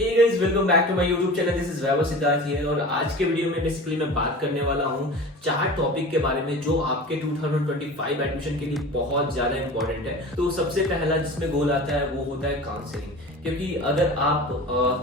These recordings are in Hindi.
Hey guys, welcome back to my YouTube channel. This is Vaibhav Siddharth here और आज के वीडियो में बेसिकली मैं बात करने वाला हूँ 4 टॉपिक के बारे में जो आपके 2025 एडमिशन के लिए बहुत ज्यादा इंपॉर्टेंट है। तो सबसे पहला जिसमें गोल आता है वो होता है काउंसलिंग, क्योंकि अगर आप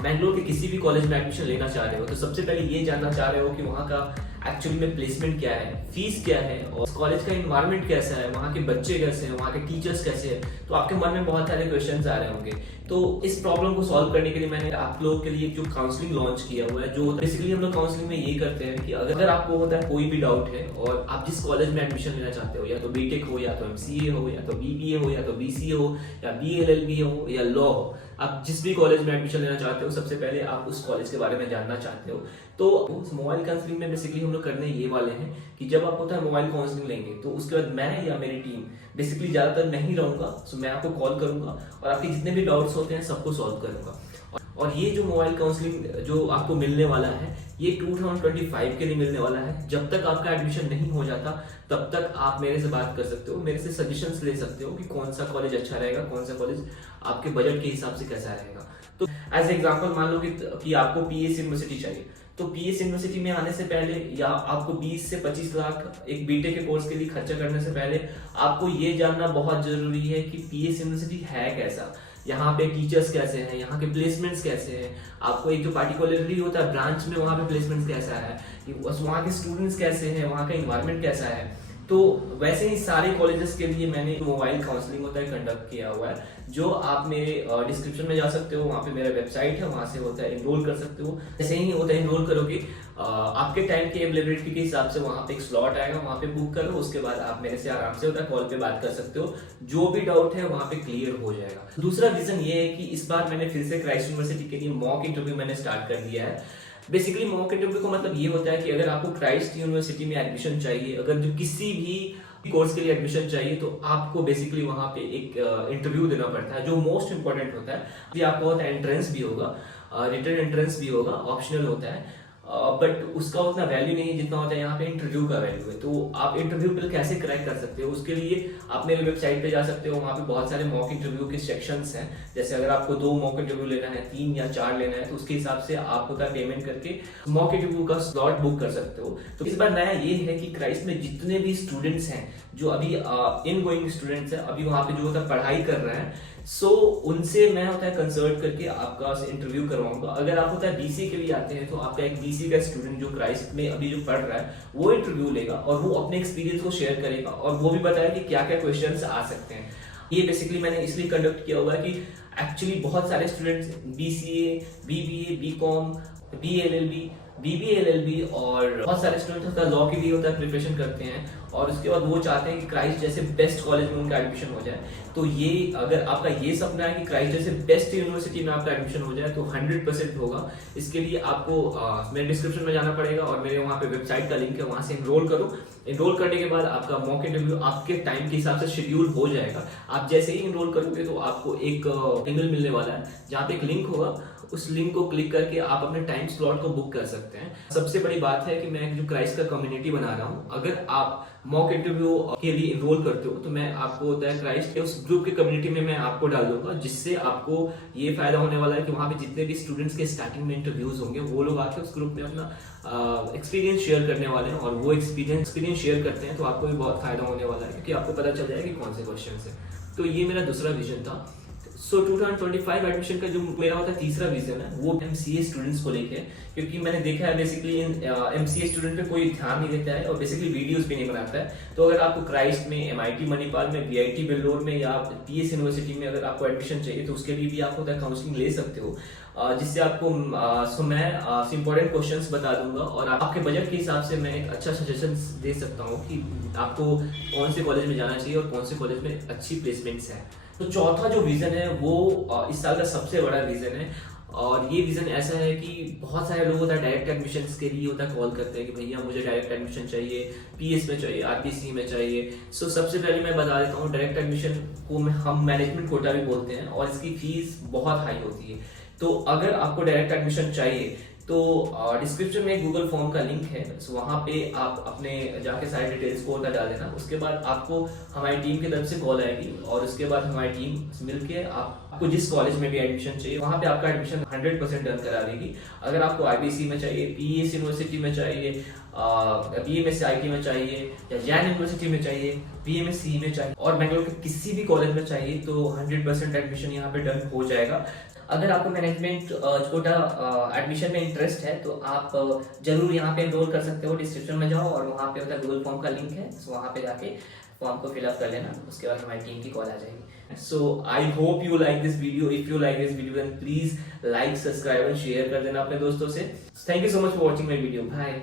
बैंगलोर के किसी भी कॉलेज में एडमिशन लेना चाह रहे हो तो सबसे पहले ये जानना चाह रहे हो कि वहाँ का एक्चुअली में प्लेसमेंट क्या है, फीस क्या है और कॉलेज का इन्वायरमेंट कैसा है, वहाँ के बच्चे कैसे हैं, वहाँ के टीचर्स कैसे हैं। तो आपके मन में बहुत सारे क्वेश्चंस आ रहे होंगे। तो इस प्रॉब्लम को सॉल्व करने के लिए मैंने आप लोगों के लिए जो काउंसलिंग लॉन्च किया हुआ है, जो बेसिकली हम लोग काउंसलिंग में ये करते हैं कि अगर आपको होता है कोई भी डाउट है और आप जिस कॉलेज में एडमिशन लेना चाहते हो, या तो बीटेक हो, या तो एमसीए हो, या तो बीबीए हो, या तो बीसीए हो, या बीएलएलबी हो, या लॉ हो, आप जिस भी कॉलेज में एडमिशन लेना चाहते हो सबसे पहले आप उस कॉलेज के बारे में जानना चाहते हो। तो उस मोबाइल काउंसलिंग में बेसिकली हम लोग करने ये वाले हैं कि जब आप होता है मोबाइल काउंसलिंग लेंगे तो उसके बाद मैं या मेरी टीम बेसिकली ज्यादातर नहीं रहूंगा, सो मैं आपको कॉल करूंगा और आपके जितने भी डाउट्स होते हैं सबको सॉल्व करूंगा। और ये जो मोबाइल काउंसलिंग जो आपको मिलने वाला है ये 2025 के लिए मिलने वाला है। जब तक आपका एडमिशन नहीं हो जाता तब तक आप मेरे से बात कर सकते हो, मेरे से सजेशंस ले सकते हो कि कौन सा कॉलेज अच्छा रहेगा, कौन सा कॉलेज आपके बजट के हिसाब से कैसा रहेगा। तो एज एग्जांपल मान लो कि आपको पीएस यूनिवर्सिटी चाहिए, तो पीएस यूनिवर्सिटी में आने से पहले या आपको 20 से 25 लाख एक बीटेक के कोर्स के लिए खर्चा करने से पहले आपको ये जानना बहुत जरूरी है कि पीएस यूनिवर्सिटी है कैसा, यहाँ पे टीचर्स कैसे हैं, यहाँ के प्लेसमेंट्स कैसे हैं, आपको एक जो पार्टिकुलरली होता है ब्रांच में वहाँ पे प्लेसमेंट्स कैसा है, वहाँ के स्टूडेंट्स कैसे हैं, वहाँ का इन्वायरमेंट कैसा है। तो वैसे ही सारे कॉलेजेस के लिए मैंने मोबाइल काउंसलिंग होता है कंडक्ट किया हुआ है, जो आप मेरे डिस्क्रिप्शन में जा सकते हो, वहाँ पे मेरा वेबसाइट है, वहाँ से होता है एनरोल कर सकते हो। जैसे ही होता है एनरोल करोगे आपके टाइम के अवेलेबिलिटी के हिसाब से वहाँ पे एक स्लॉट आएगा, वहाँ पे बुक करो, उसके बाद आप मेरे से आराम से होता है कॉल पे बात कर सकते हो, जो भी डाउट है वहाँ पे क्लियर हो जाएगा। दूसरा रीजन ये है कि इस बार मैंने फिर से क्राइस्ट यूनिवर्सिटी के लिए मॉक इंटरव्यू मैंने स्टार्ट कर दिया है। बेसिकली मॉक इंटरव्यू का मतलब ये होता है कि अगर आपको क्राइस्ट यूनिवर्सिटी में एडमिशन चाहिए, अगर जो किसी भी कोर्स के लिए एडमिशन चाहिए, तो आपको बेसिकली वहां पे एक इंटरव्यू देना पड़ता है, जो मोस्ट इंपॉर्टेंट होता है। ये आपको होता है एंट्रेंस भी होगा, रिटन एंट्रेंस भी होगा, ऑप्शनल होता है, बट उसका उतना वैल्यू नहीं है जितना होता है यहाँ पे इंटरव्यू का वैल्यू है। तो आप इंटरव्यू पे कैसे क्रैक कर सकते हो, उसके लिए आप मेरे वेबसाइट पे जा सकते हो, वहाँ पे बहुत सारे मॉक इंटरव्यू के सेक्शंस हैं। जैसे अगर आपको 2 मॉक इंटरव्यू लेना है, 3 या 4 लेना है, तो उसके हिसाब से आप होता है पेमेंट करके मॉक इंटरव्यू का स्लॉट बुक कर सकते हो। तो इस बार नया ये है कि क्राइस्ट में जितने भी स्टूडेंट्स हैं जो अभी इन गोइंग स्टूडेंट्स हैं, अभी वहाँ पे जो होता है पढ़ाई कर रहे हैं, सो उनसे मैं होता है कंसल्ट करके आपका इंटरव्यू करवाऊंगा। अगर आप होता है बीसी के लिए आते हैं तो आपका एक बीसी का स्टूडेंट जो क्राइस्ट में अभी जो पढ़ रहा है वो इंटरव्यू लेगा और वो अपने एक्सपीरियंस को शेयर करेगा और वो भी बताएगा कि क्या क्या क्वेश्चंस आ सकते हैं। ये बेसिकली मैंने इसलिए कंडक्ट किया हुआ है कि एक्चुअली बहुत सारे students BCA, BBA, BCom, BLLB, BBLLB और बहुत सारे स्टूडेंट होता है लॉ के लिए होता है प्रिपरेशन करते हैं और उसके बाद वो चाहते हैं कि क्राइस्ट जैसे बेस्ट कॉलेज में उनका एडमिशन हो जाए। तो ये अगर आपका ये सपना है कि क्राइस्ट जैसे बेस्ट यूनिवर्सिटी में आपका एडमिशन हो जाए तो 100% होगा। इसके लिए आपको मेरे डिस्क्रिप्शन में जाना पड़ेगा और मेरे वहाँ पे वेबसाइट का लिंक है, वहाँ से एनरोल करो। एनरोल करने के बाद आपका मॉक इंटरव्यू आपके टाइम के हिसाब से शेड्यूल हो जाएगा। आप जैसे ही एनरोल करोगे तो आपको एक ईमेल मिलने वाला है जहाँ पे एक लिंक होगा, उस लिंक को क्लिक करके आप अपने टाइम स्लॉट को बुक कर सकते हैं। सबसे बड़ी बात है कि मैं जो क्राइस्ट का कम्युनिटी बना रहा हूँ, अगर आप मॉक इंटरव्यू के लिए एनरोल करते हो तो मैं आपको होता है क्राइस्ट के उस ग्रुप के कम्युनिटी में मैं आपको डाल दूंगा, जिससे आपको ये फायदा होने वाला है कि वहाँ पे जितने भी स्टूडेंट्स के स्टार्टिंग में इंटरव्यूज होंगे वो लोग आके उस ग्रुप में अपना एक्सपीरियंस शेयर करने वाले हैं और वो एक्सपीरियंस शेयर करते हैं तो आपको भी बहुत फायदा होने वाला है, क्योंकि आपको पता चल जाएगा कि कौन से क्वेश्चन है। तो ये मेरा दूसरा विजन था। सो 2025 एडमिशन का जो मेरा होता है तीसरा विजन है वो एमसीए स्टूडेंट्स को लेके, क्योंकि मैंने देखा है बेसिकली एमसीए स्टूडेंट पे कोई ध्यान नहीं देता है और बेसिकली वीडियोस भी नहीं बनाता है। तो अगर आपको क्राइस्ट में, एमआईटी मणिपाल में, बीआईटी बेंगलोर में या पीएस यूनिवर्सिटी में अगर आपको एडमिशन चाहिए तो उसके लिए भी आप होता है काउंसलिंग ले सकते हो, जिससे आपको मैं इंपॉर्टेंट क्वेश्चंस बता दूंगा और आपके बजट के हिसाब से मैं एक अच्छा सजेशन दे सकता हूँ कि आपको कौन से कॉलेज में जाना चाहिए और कौन से कॉलेज में अच्छी प्लेसमेंट्स है। तो चौथा जो विजन है वो इस साल का सबसे बड़ा विजन है और ये विजन ऐसा है कि बहुत सारे लोग होता है डायरेक्ट एडमिशन के लिए होता है कॉल करते हैं कि भैया मुझे डायरेक्ट एडमिशन चाहिए, पीएस में चाहिए, आरपीसी में चाहिए। सो सबसे पहले मैं बता देता हूँ, डायरेक्ट एडमिशन को हम मैनेजमेंट कोटा भी बोलते हैं और इसकी फीस बहुत हाई होती है। तो अगर आपको डायरेक्ट एडमिशन चाहिए तो डिस्क्रिप्शन में गूगल फॉर्म का लिंक है, सो वहाँ पे आप अपने जाके सारे डिटेल्स को डाल देना। उसके बाद आपको हमारी टीम की तरफ से कॉल आएगी और उसके बाद हमारी टीम मिलके आपको जिस कॉलेज में भी एडमिशन चाहिए वहाँ पे आपका एडमिशन 100% डन करा देगी। अगर आपको IBC में चाहिए, PES यूनिवर्सिटी में चाहिए, BMSCIT में चाहिए या जैन यूनिवर्सिटी में चाहिए, BMSC में चाहिए और बेंगलोर के किसी भी कॉलेज में चाहिए तो 100% एडमिशन यहाँ पे डन हो जाएगा। अगर आपको मैनेजमेंट कोटा एडमिशन में इंटरेस्ट है तो आप जरूर यहाँ पे एनरोल कर सकते हो। डिस्क्रिप्शन में जाओ और वहाँ पे मतलब गूगल फॉर्म का लिंक है, सो वहाँ पे जाके फॉर्म को फिलअप कर लेना। उसके बाद हमारी टीम की कॉल आ जाएगी। So I hope you like this video. If you like this video then please like, subscribe and share कर देना अपने दोस्तों से। Thank you so much for watching my video. Bye.